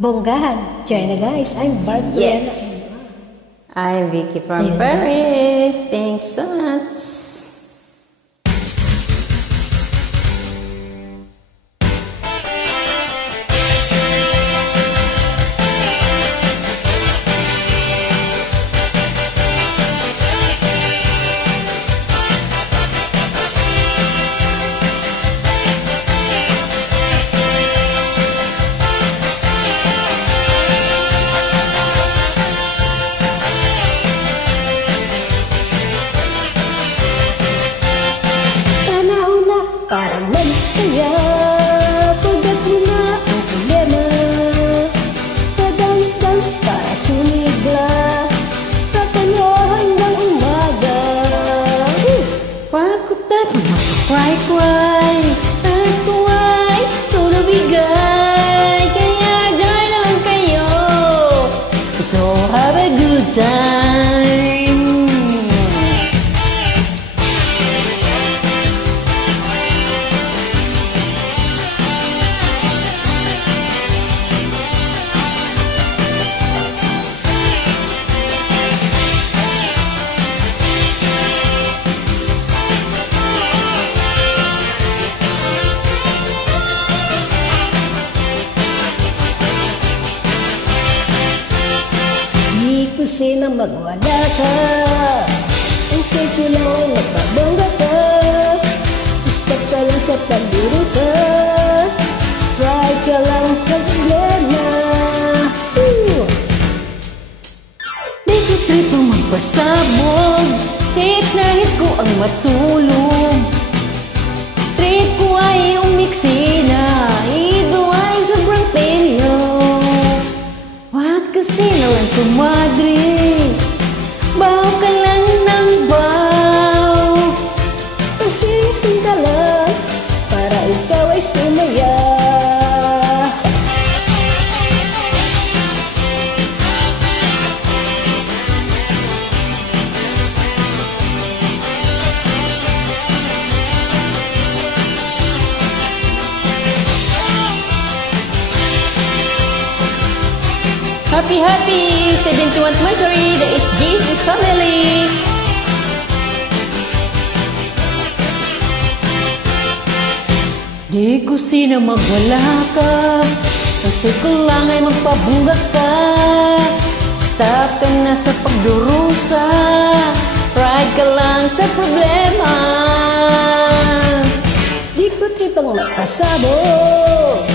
Bonggahan. China guys, I'm Bart. Yes. I'm Vicky from Paris. Thanks so much. Para magsaya, pagkat mo na ang problema. Padance-dance para sumigla, tatayo hanggang umaga. Wag ko tayo mag-cry-cry, at kung ay tulubigay, kaya dyan lang kayo. So have a good time. Kasi na magwala ka, ang sexy lang ay magpabongga ka. Stop ka lang sa pagdurusa, try ka lang sa problema. Di ko trip ang magpasabog, hit na hit ko ang matulog. Trip ko ay umiksina, ito ay sobrang penyo. Wag kasi na lang kumadri, baw ka lang ng baw. Pasising ka lang, para ikaw ay sumaya. Happy 71st anniversary, the SG family. Di ko sina magwala ka, kasi ko lang ay magpabunga ka. Stop ka na sa pagdurusa, ride ka lang sa problema. Di ko tipang magpasabog,